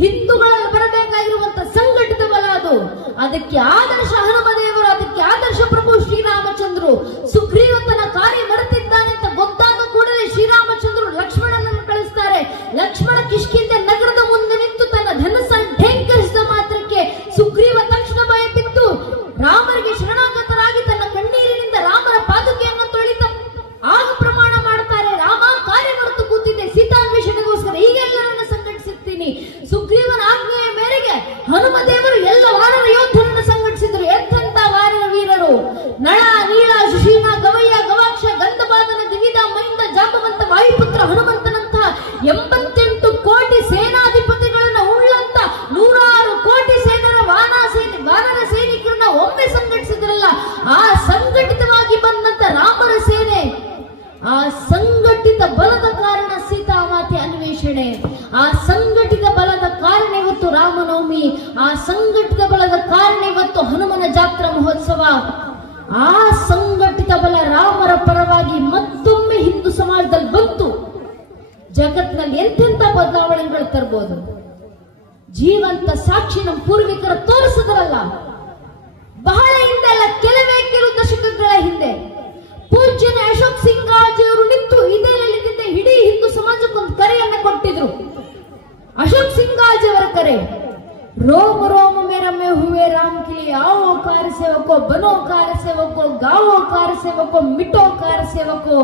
ಹಿಂದೂಗಳಲ್ಲಿ ಬರಬೇಕಾಗಿರುವಂತ ಸಂಘಟಿತ ಬಲ ಅದು. ಅದಕ್ಕೆ ಆದರ್ಶ ಹನುಮದೇವರು, ಅದಕ್ಕೆ ಆದರ್ಶ ಪ್ರಭು ಶ್ರೀರಾಮಚಂದ್ರು. ಸುಗ್ರೀವತನ ಕಾರ್ಯ ಮರೆತಿದ್ದಾನೆ ಅಂತ ಗೊತ್ತಾದ ಕೂಡಲೇ ಶ್ರೀರಾಮಚಂದ್ರು ಲಕ್ಷ್ಮಣನನ್ನು ಕಳಿಸ್ತಾರೆ. ಲಕ್ಷ್ಮಣ ಕಿಷ್ಕಿಂದೆ ನಗರದ ಮುಂದೆ ನಿಂತು ತನ್ನ ಧನಸ್ಸನ್ನು ಢೇಂಕರಿಸಿದ ಮಾತ್ರಕ್ಕೆ ಸುಗ್ರೀವ ತಕ್ಷಣ ಭಯ ಬಿತ್ತು ರಾಮರಿಗೆ ಶರಣಾಗತರಾಗಿ ತನ್ನ ಕಣ್ಣೀರಿನಿಂದ ರಾಮನ ಪಾದುಕೆಯನ್ನು ತೊಳಿತ ಆಗ ಪ್ರಮಾಣ ಮಾಡ್ತಾರೆ, ರಾಮ ಕಾರ್ಯ ಮರೆತು ಕೂತಿದ್ದೆ, ಸೀತಾನ್ವೇಷಣೆಗೋಸ್ಕರ ಈಗೆಲ್ಲರನ್ನ ಸಂಘಟಿಸುತ್ತೀನಿ. ಸುಗ್ರೀವನ ಆಜ್ಞೆಯ ಮೇರೆಗೆ ಹನುಮದೇವರು ಎಲ್ಲ ವಾನರ ಯೋಧರನ್ನು ಸಂಘಟಿಸಿದರು. ಎಂಥ ವಾನರ ವೀರರು! ನಳ, ನೀಳ, ಸುಷೀಣ, ಗವಯ್ಯ, ಗವಾಕ್ಷ, ಗಂಧಬಾಧನ, ದಿವಿದ, ಮೈಂದ, ಜಾತವಂತ, ವಾಯುಪುತ್ರ ಹನುಮಂತನಂತಹ 88 ಕೋಟಿ ಸೇನಾಧಿಪತಿಗಳನ್ನು ಉಳ್ಳಂತ 106 ಕೋಟಿ ವಾನರ ಸೈನಿಕರನ್ನ ಒಮ್ಮೆ ಸಂಘಟಿಸಿದ್ರಲ್ಲ, ಆ ಸಂಘಟಿತವಾಗಿ ಬಂದಂತ ರಾಮರ ಸೇನೆ, ಆ ಸಂಘಟಿತ ಬಲದ ಕಾರಣ ಸೀತಾಮಾತೆ ಅನ್ವೇಷಣೆ, ಆ ಸಂಘಟಿತ ಬಲದ ಕಾರಣ ಇವತ್ತು ರಾಮನವಮಿ, ಆ ಸಂಘಟಿತ ಬಲದ ಕಾರಣ ಇವತ್ತು ಹನುಮನ ಜಾತ್ರಾ ಮಹೋತ್ಸವ. ಆ ಸಂಘಟಿತ ಬಲ ರಾಮರ ಪರವಾಗಿ ಮತ್ತೊಮ್ಮೆ ಹಿಂದೂ ಸಮಾಜದಲ್ಲಿ ಬಂತು. ಜಗತ್ನಲ್ಲಿ ಎಂತೆಂತ ಬದಲಾವಣೆಗಳು ತರಬಹುದು. ಜೀವಂತ ಸಾಕ್ಷಿ ನಮ್ಮ ಪೂರ್ವಿಕರು ತೋರಿಸಿದ್ರಲ್ಲ, ಬಹಳ ಹಿಂದೆ ಅಲ್ಲ, ಕೆಲವು ದಶಕಗಳ ಹಿಂದೆ ಪೂಜ್ಯನ ಅಶೋಕ್ ಸಿಂಗಾಜಿಯವರು ನಿಂತು ಇದೇ ನೆಲದಿಂದ ಇಡೀ ಹಿಂದೂ ಸಮಾಜಕ್ಕೊಂದು ಕರೆಯನ್ನು ಕೊಟ್ಟಿದ್ರು. ಅಶೋಕ್ ಸಿಂಗಾಜಿ ಅವರ ಕರೆ, रोम रोम में रमे हुए राम के लिए आओ कार सेवको, बनो कार सेवको, गाओ कार सेवको, मिटो कार सेवको,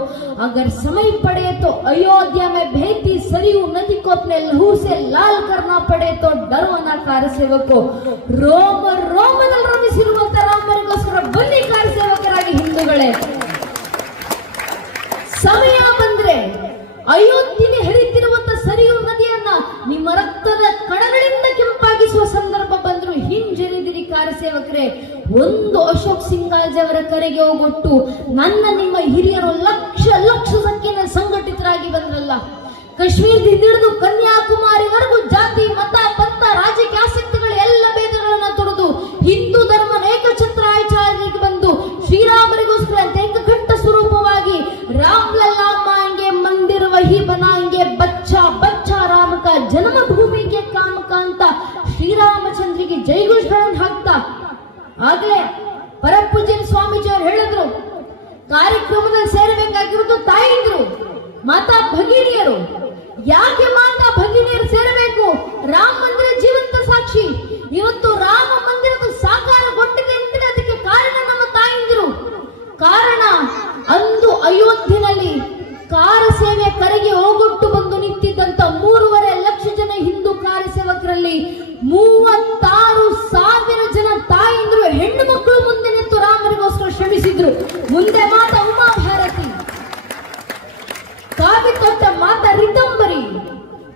अगर समय पड़े तो अयोध्या में बहती सरयू नदी को अपने लहू से लाल करना पड़े तो डरो ना कार सेवको. रोम ರೋಮದಲ್ಲಿ ರಮಿಸಿರುವಂತ ರಾಮರಿಗೋಸ್ಕರ ಬನ್ನಿ ಕಾರ ಸೇವಕರಾಗಿ ಹಿಂದೂಗಳೇ. ಸಮಯ ಬಂದ್ರೆ ಅಯೋಧ್ಯೆಗೆ ಹರಿತಿರುವಂತ ಸರಿಯು ನದಿಯನ್ನ ನಿಮ್ಮ ರಕ್ತದ ಕಣಗಳಿಂದ ಕೆಂಪಾಗಿಸುವ ಸಂದರ್ಭ ಬಂದ್ರು ಹಿಂಜರಿದಿರಿ ಕಾರ ಸೇವಕರೇ. ಒಂದು ಅಶೋಕ್ ಸಿಂಗಾಜಿ ಅವರ ಕರೆಗೆ ಹೋಗೊಟ್ಟು ನನ್ನ ನಿಮ್ಮ ಹಿರಿಯರು ಲಕ್ಷ ಸಂಖ್ಯೆಯಲ್ಲಿ ಸಂಘಟಿತರಾಗಿ ಬಂದ್ರಲ್ಲ. ಕಾಶ್ಮೀರದಿಂದ ಹಿಡಿದು ಕನ್ಯಾಕುಮಾರಿವರೆಗೂ ಜಾತಿ, ಮತ, ಪಂಥ, ರಾಜಕೀಯ ಆಸಕ್ತಿಗಳು ಎಲ್ಲ ಭೇದಗಳನ್ನ ತೊಡೆದು ಹಿಂದೂ ಧರ್ಮನ ಏಕಛತ್ರಾಚಾರ್ಯರಿಗೆ ಬಂದು ಶ್ರೀರಾಮರಿಗೋಸ್ಕರ ಏಕಘಂಟ ಸ್ವರೂಪವಾಗಿ ರಾಮ್ ಲಲ್ಲಾ ಮಾಂಗೆ ಮಂದಿರ ವಹಿ ಬನಾಂಗೆ, ಬಚ್ಚಾ ಬಚ್ಚಾ ರಾಮ ಕಾ ಜನ್ಮಭೂಮಿಗೆ ಕಾಮಕ ಅಂತ ಶ್ರೀರಾಮಚಂದ್ರಿಗೆ ಜೈಘೋಷಗಳನ್ನು ಹಾಕ್ತಾ, ಆಗ್ಲೇ ಪರಪೂಜ್ಯ ಸ್ವಾಮೀಜಿ ಅವರು ಹೇಳಿದ್ರು, ಕಾರ್ಯಕ್ರಮದಲ್ಲಿ ಸೇರಬೇಕಾಗಿರುವುದು ತಾಯಿಂದ್ರು, ಮಾತಾ ಭಗಿನಿಯರು. ಯಾಕೆ ಮಾತಾ ಭಗಿನಿಯರು ಸೇರಬೇಕು? ರಾಮ ಮಂದಿರ ಜೀವಂತ ಸಾಕ್ಷಿ. ಇವತ್ತು ರಾಮ ಮಂದಿರದ ಸಾಕಾರಗೊಂಡಿದೆ ಅಂದ್ರೆ ಅದಕ್ಕೆ ಕಾರಣ ನಮ್ಮ ತಾಯಿಂದಿರು. ಕಾರಣ ಅಂದು ಅಯೋಧ್ಯೆಯಲ್ಲಿ ಕಾರ ಸೇವೆ ಕರೆಗೆ ಹೋಗೊಟ್ಟು ಬಂದು ನಿಂತಿದ್ದಂತ 3.5 ಲಕ್ಷ ಜನ ಹಿಂದೂ ಕಾರ್ಯಸೇವಕರಲ್ಲಿ 36,000 ಜನ ತಾಯಿಂದ್ರು, ಹೆಣ್ಣು ಮಕ್ಕಳು ಮುಂದೆ ನಿಂತು ರಾಮರಿಗೋಸ್ಕರ ಶ್ರಮಿಸಿದ್ರು. ಮುಂದೆ ಮಾತಾ ಉಮಾ ಭಾರತಿ, ಕಾವಿ ತೊಟ್ಟ ಮಾತಾ ರಿತಂಬರಿ,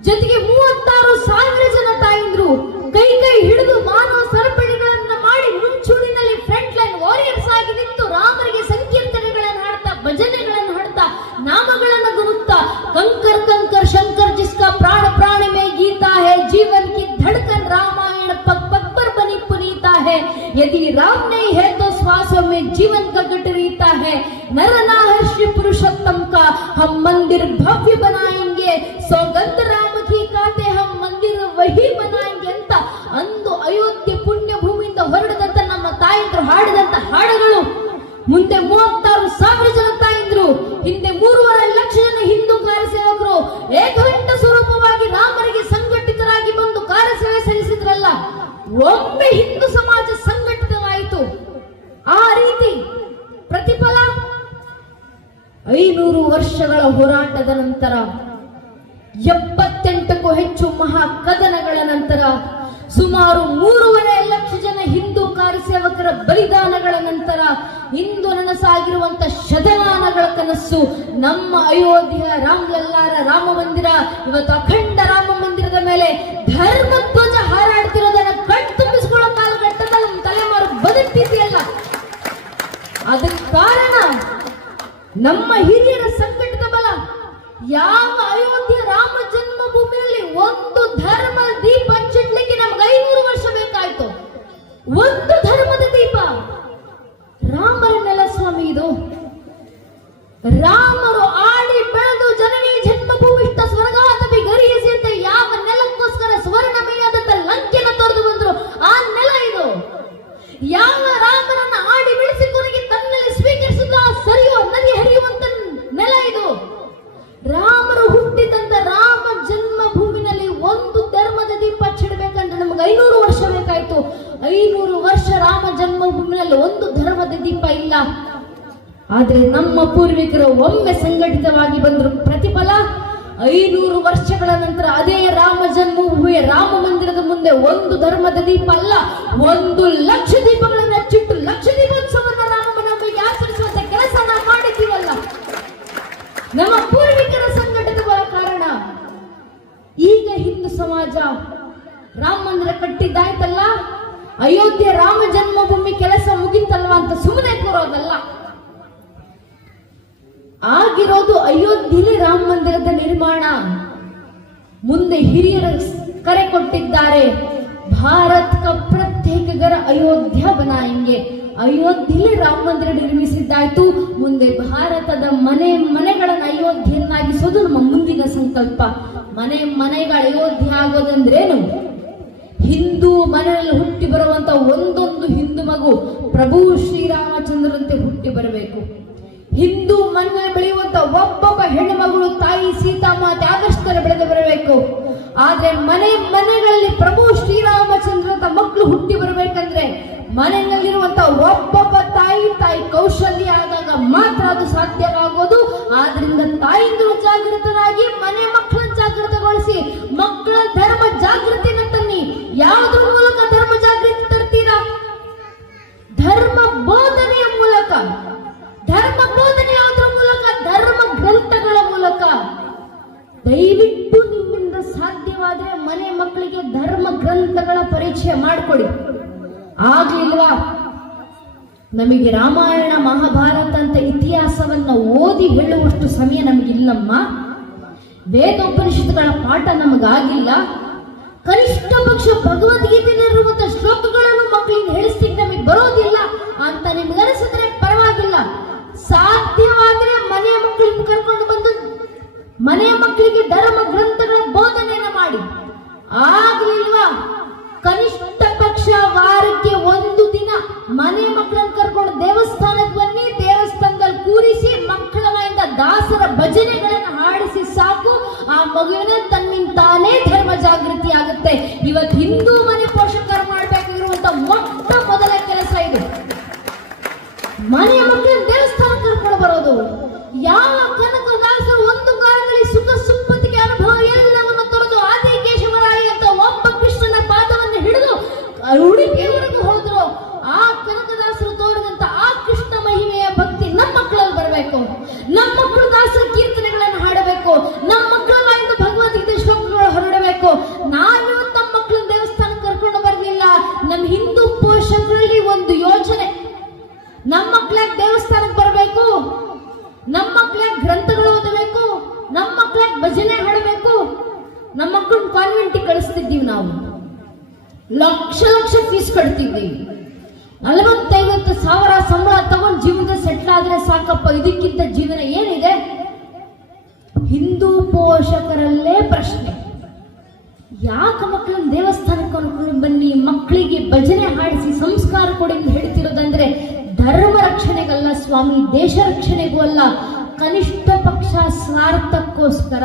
ಜೊತೆಗೆ 36,000 ಜನ ತಾಯಿಂದ್ರು ಕೈ ಹಿಡಿದು ಮಾನವ ಸರಪಳಿಗಳನ್ನ ಮಾಡಿ ಮುಂಚೂಣಿನಲ್ಲಿ ಫ್ರಂಟ್ ಲೈನ್ ವಾರಿಯರ್ಸ್ ಆಗಿ ನಿಂತು ರಾಮರಿಗೆ ಸಂಕೀರ್ತನೆಗಳನ್ನು ಹಾಡ್ತಾ, ಭಜನೆಗಳನ್ನು ಹಾಡ್ತಾ, ನಾಮಗಳನ್ನು ಗುರುತ್ತಾ, ಕಂಕರ್ ಕಂಕರ್ ಶಂಕರ್ ಜಿಸ್ಕಾ ಪ್ರಾಣ ಪ್ರಾಣ ಮೇ ಗೀತಾ है, जीवन की धड़कन रामायण पग पग पर बनी पुनीता है, यदि राम नहीं है तो श्वासों में जीवन का गट रीता है, नर नाहर श्री पुरुषोत्तम का हम मंदिर भव्य बनाएंगे, सौगंध राम की खाते हम मंदिर वही बनाएंगे ಅಂತ ಅಂದು ಅಯೋಧ್ಯೆ ಪುಣ್ಯ ಭೂಮಿಯಿಂದ ಹೊರಡದಂತ ನಮ್ಮ ತಾಯಿಂದ್ರು ಹಾಡಿದಂತ ಹಾಡುಗಳು. ಮುಂದೆ 36,000 ಜನ ತಾಯಿಂದ್ರು, ಹಿಂದೆ 3.5 ಲಕ್ಷ ಜನ ಹಿಂದೂ ಕಾರ್ಯಸೇವಕರು ಏಕಘಂಟ ಸ್ವರೂಪವಾಗಿ ರಾಮರಿಗೆ ಸಂಘಟಿತರಾಗಿ ಬಂದು ಕಾರ್ಯಸೇವೆ ಸಲ್ಲಿಸಿದ್ರಲ್ಲ. ಒಮ್ಮೆ ಹಿಂದೂ ಸಮಾಜ ಸಂಘಟಿತವಾಯಿತು. ಆ ರೀತಿ ಪ್ರತಿಫಲ 500 ವರ್ಷಗಳ ಹೋರಾಟದ ನಂತರ, 78ಕ್ಕೂ ಹೆಚ್ಚು ಮಹಾ ಕದನಗಳ ನಂತರ, ಸುಮಾರು 3.5 ಲಕ್ಷ ಜನ ಹಿಂದೂ ಕಾರ್ಯಸೇವಕರ ಬಲಿದಾನಗಳ ನಂತರ ಇಂದು ನನಸಾಗಿರುವಂತ ಶತಮಾನಗಳ ಕನಸು ನಮ್ಮ ಅಯೋಧ್ಯೆಯ ರಾಮಲಲ್ಲಾರ ರಾಮ ಮಂದಿರ. ಇವತ್ತು ಅಖಂಡ ರಾಮ ಮಂದಿರದ ಮೇಲೆ ಧರ್ಮ ಧ್ವಜ ಹಾರಾಡ್ತಿರೋದನ್ನ ಕಣ್ತುಂಬಿಸಿಕೊಳ್ಳೋ ಕಾಲಘಟ್ಟದಲ್ಲಿ ನಮ್ಮ ತಲೆಮಾರು ಬದುಕ್ತಿದೆಯಲ್ಲ, ಅದಕ್ಕೆ ಕಾರಣ ನಮ್ಮ ಹಿರಿಯರ ಸಂಘಟಿತ ಬಲ. ಯಾವ ಅಯೋಧ್ಯೆ ರಾಮ ಜನ್ಮಭೂಮಿಯಲ್ಲಿ ಒಂದು ಧರ್ಮ ದೀಪ ಹಚ್ಚಲಿಕ್ಕೆ ನಮ್ಗೆ 500 ವರ್ಷ ಬೇಕಾಯ್ತು. ಒಂದು ಧರ್ಮದ ದೀಪ. ರಾಮರ ನೆಲ ಸ್ವಾಮಿ ಇದು. ರಾಮರು ಆಡಿ ಬೆಳೆದು ಜನನಿ ಜನ್ಮಭೂಮಿಷ್ಠ ಸ್ವರ್ಗಾತಪಿ ಗರಿಯಸಿ ಅಂತ ಯಾವ ನೆಲಕ್ಕೋಸ್ಕರ ಸ್ವರ್ಣಮಯದ 500 ವರ್ಷ ರಾಮ ಜನ್ಮಭೂಮಿಯಲ್ಲಿ ಒಂದು ಧರ್ಮದ ದೀಪ ಇಲ್ಲ. ಆದ್ರೆ ನಮ್ಮ ಪೂರ್ವಿಕರು ಒಮ್ಮೆ ಸಂಘಟಿತವಾಗಿ ಬಂದ್ರು ಪ್ರತಿಫಲ 500 ವರ್ಷಗಳ ನಂತರ ಅದೇ ರಾಮ ಜನ್ಮಭೂಮಿಯ ರಾಮ ಮಂದಿರದ ಮುಂದೆ ಒಂದು ಧರ್ಮದ ದೀಪ ಅಲ್ಲ, 1,00,000 ದೀಪಗಳನ್ನು ಹಚ್ಚಿಟ್ಟು ಲಕ್ಷ ದೀಪೋತ್ಸವವನ್ನು ರಾಮನವಮಿಗೆ ಆಚರಿಸುವಂತ ಕೆಲಸ ನಾವು ಮಾಡಿದ್ದೀವಲ್ಲ. ನಮ್ಮ ಪೂರ್ವಿಕರ ಸಂಘಟಿತವಾದ ಕಾರಣ ಈಗ ಹಿಂದೂ ಸಮಾಜ ರಾಮ ಮಂದಿರ ಕಟ್ಟಿದ್ದಾಯ್ತಲ್ಲ, ಅಯೋಧ್ಯೆ ರಾಮ ಜನ್ಮಭೂಮಿ ಕೆಲಸ ಮುಗಿತಲ್ವಾ ಅಂತ ಸುಮ್ಮನೆ ಕೂರೋದಲ್ಲ. ಆಗಿರೋದು ಅಯೋಧ್ಯೆಯಲ್ಲಿ ರಾಮ ಮಂದಿರದ ನಿರ್ಮಾಣ. ಮುಂದೆ ಹಿರಿಯರು ಕರೆ ಕೊಟ್ಟಿದ್ದಾರೆ, ಭಾರತ್ ಕ ಪ್ರತ್ಯೇಕ ಘರ ಅಯೋಧ್ಯ ಬನಾಯಂಗೆ. ಅಯೋಧ್ಯೆಯಲ್ಲಿ ರಾಮ ಮಂದಿರ ನಿರ್ಮಿಸಿದ್ದಾಯ್ತು, ಮುಂದೆ ಭಾರತದ ಮನೆಗಳನ್ನು ಅಯೋಧ್ಯೆಯನ್ನಾಗಿಸೋದು ನಮ್ಮ ಮುಂದಿನ ಸಂಕಲ್ಪ. ಮನೆಗಳ ಅಯೋಧ್ಯೆ ಆಗೋದಂದ್ರೇನು? ಹಿಂದೂ ಮನೆಯಲ್ಲಿ ಹುಟ್ಟಿ ಬರುವಂತ ಒಂದೊಂದು ಹಿಂದೂ ಮಗು ಪ್ರಭು ಶ್ರೀರಾಮಚಂದ್ರಂತೆ ಹುಟ್ಟಿ ಬರಬೇಕು. ಹಿಂದೂ ಮನೆಯಲ್ಲಿ ಬೆಳೆಯುವಂತ ಒಬ್ಬೊಬ್ಬ ಹೆಣ್ಣು ಮಗಳು ತಾಯಿ ಸೀತಾಮಾತೆ ಆದಷ್ಟರ ಬೆಳೆದು ಬರಬೇಕು. ಆದ್ರೆ ಮನೆಗಳಲ್ಲಿ ಪ್ರಭು ಶ್ರೀರಾಮಚಂದ್ರಂತ ಮಕ್ಕಳು ಹುಟ್ಟಿ ಬರಬೇಕಂದ್ರೆ ಮನೆಯಲ್ಲಿರುವಂತ ಒಬ್ಬೊಬ್ಬ ತಾಯಿ ಕೌಶಲ್ಯ ಆದಾಗ ಮಾತ್ರ ಅದು ಸಾಧ್ಯವಾಗೋದು. ಆದ್ರಿಂದ ತಾಯಿಂದರು ಜಾಗೃತರಾಗಿ ಮನೆ ಮಕ್ಕಳನ್ನ ಜಾಗೃತಗೊಳಿಸಿ ಮಕ್ಕಳ ಧರ್ಮ ಜಾಗೃತಿನ ತನ್ನಿ. ಯಾವುದ್ರ ಮೂಲಕ ಧರ್ಮ ಜಾಗೃತಿ ತರ್ತೀರಾ? ಧರ್ಮ ಬೋಧನೆಯ ಮೂಲಕ. ಧರ್ಮ ಬೋಧನೆ ಯಾವುದ್ರ ಮೂಲಕ? ಧರ್ಮ ಗ್ರಂಥಗಳ ಮೂಲಕ. ದಯವಿಟ್ಟು ನಿಮ್ಮಿಂದ ಸಾಧ್ಯವಾದ್ರೆ ಮನೆ ಮಕ್ಕಳಿಗೆ ಧರ್ಮ ಗ್ರಂಥಗಳ ಪರಿಚಯ ಮಾಡಿಕೊಡಿ. ಆಗ್ಲಿಲ್ವಾ, ನಮಗೆ ರಾಮಾಯಣ ಮಹಾಭಾರತ ಅಂತ ಇತಿಹಾಸವನ್ನ ಓದಿ ಹೇಳುವಷ್ಟು ಸಮಯ ನಮಗಿಲ್ಲಮ್ಮ. ವೇದೋಪನಿಷತ್ತುಗಳ ಪಾಠ ನಮಗಾಗಿಲ್ಲ. ಕನಿಷ್ಠ ಪಕ್ಷ ಭಗವದ್ಗೀತೆಯಲ್ಲಿರುವಂತಹ ಶ್ಲೋಕಗಳನ್ನು ಮಕ್ಕಳಿಗೆ ಹೇಳಿಸ್ಲಿಕ್ಕೆ ನಮಗೆ ಬರೋದಿಲ್ಲ ಅಂತ ನಿಮ್ಗೆ ಅನಿಸಿದ್ರೆ ಪರವಾಗಿಲ್ಲ. ಸಾಧ್ಯವಾದ್ರೆ ಮನೆಯ ಮಕ್ಕಳಿಗೆ ಕರ್ಕೊಂಡು ಬಂದು ಮನೆಯ ಮಕ್ಕಳಿಗೆ ಧರ್ಮ ಗ್ರಂಥಗಳ ಬೋಧನೆಯನ್ನ ಮಾಡಿ. ಆಗ್ಲಿಲ್ವಾ, ಕನಿಷ್ಠ ಪಕ್ಷ ವಾರಕ್ಕೆ ಒಂದು ದಿನ ಮನೆ ಮಕ್ಕಳನ್ನು ಕರ್ಕೊಂಡು ದೇವಸ್ಥಾನಕ್ಕೆ ಬನ್ನಿ. ದೇವಸ್ಥಾನದಲ್ಲಿ ಕೂರಿಸಿ ಮಕ್ಕಳ ಬಾಯಿಂದ ದಾಸರ ಭಜನೆಗಳನ್ನು ಹಾಡಿಸಿ ಸಾಕು, ಆ ಮಗುವಿನ ತನ್ನಿಂತಾನೇ ಧರ್ಮ ಜಾಗೃತಿ ಆಗುತ್ತೆ. ಇವತ್ತು ಹಿಂದೂ ಮನೆ ಪೋಷಕರು ಮಾಡಬೇಕಾಗಿರುವಂತ ಮೊಟ್ಟ ಮೊದಲ ಕೆಲಸ ಇದು. ಮನೆಯ ಮಕ್ಕಳನ್ನ ದೇವಸ್ಥಾನಕ್ಕೆ ಕರ್ಕೊಂಡು ಬರೋದು. ಯಾವ ಕನಕದಾಸರು ಒಂದು ಕಾಲದಲ್ಲಿ ಸುಖ ಸುಪ್ಪತ್ತಿಗೆ ಅನುಭವ ಎಲ್ಲವನ್ನು ತೊರೆದು ಆದಿಕೇಶವರಾಯ ಅಂತ ಒಬ್ಬ ಕೃಷ್ಣನ ಪಾದವನ್ನು ಹಿಡಿದು ಉಡುಪಿಯವರೆಗೂ ಹೋದ್ರು, ಆ ಕನಕದಾಸರು ತೋರಿದಂತ ಆ ಕೃಷ್ಣ ಮಹಿಮೆಯ ಭಕ್ತಿ ನಮ್ಮ ಮಕ್ಕಳಲ್ಲಿ ಬರಬೇಕು. ನಮ್ಮ ಮಕ್ಕಳು ದಾಸರ ಕೀರ್ತನೆಗಳನ್ನು ಹಾಡಬೇಕು. ನಮ್ಮ ಮಕ್ಕಳ ಬಾಯಿಂದ ಭಗವದ್ಗೀತೆ ಶ್ಲೋಕಗಳು ಹೊರಡಬೇಕು. ನಾನು ನಮ್ಮ ಮಕ್ಕಳನ್ನ ದೇವಸ್ಥಾನಕ್ಕೆ ಕರ್ಕೊಂಡು ಬರಲಿಲ್ಲ. ನಮ್ಮ ಹಿಂದೂ ಪೋಷಕರಲ್ಲಿ ಒಂದು ಯೋಚನೆ, ನಮ್ಮ ಮಕ್ಕಳಾಗ ದೇವಸ್ಥಾನಕ್ಕೆ ಬರಬೇಕು, ನಮ್ಮ ಮಕ್ಕಳಾಗ ಗ್ರಂಥಗಳು ಓದಬೇಕು, ನಮ್ಮ ಮಕ್ಕಳಾಗ ಭಜನೆ ಹಾಡಬೇಕು. ನಮ್ಮ ಮಕ್ಕಳನ್ನ ಕಾನ್ವೆಂಟಿಗೆ ಕಳಿಸ್ತಿದ್ದೀವಿ. ನಾವು ಲಕ್ಷ ಫೀಸ್ ಕಟ್ತೀವಿ. 40-50 ಸಾವಿರ ಸಂಬಳ ತಗೊಂಡು ಜೀವನದ ಸೆಟ್ಲ್ ಆದ್ರೆ ಸಾಕಪ್ಪ. ಇದಕ್ಕಿಂತ ಜೀವನ ಏನಿದೆ? ಹಿಂದೂ ಪೋಷಕರಲ್ಲೇ ಪ್ರಶ್ನೆ, ಯಾಕೆ ಮಕ್ಕಳನ್ನ ದೇವಸ್ಥಾನಕ್ಕೆ ಕರ್ಕೊಂಡು ಬನ್ನಿ, ಮಕ್ಕಳಿಗೆ ಭಜನೆ ಹಾಡಿಸಿ ಸಂಸ್ಕಾರ ಕೊಡಿ ಅಂತ ಹೇಳ್ತಿರೋದಂದ್ರೆ ಧರ್ಮ ರಕ್ಷಣೆಗಲ್ಲ ಸ್ವಾಮಿ, ದೇಶ ರಕ್ಷಣೆಗೂ ಅಲ್ಲ, ಕನಿಷ್ಠ ಪಕ್ಷ ಸ್ವಾರ್ಥಕ್ಕೋಸ್ಕರ.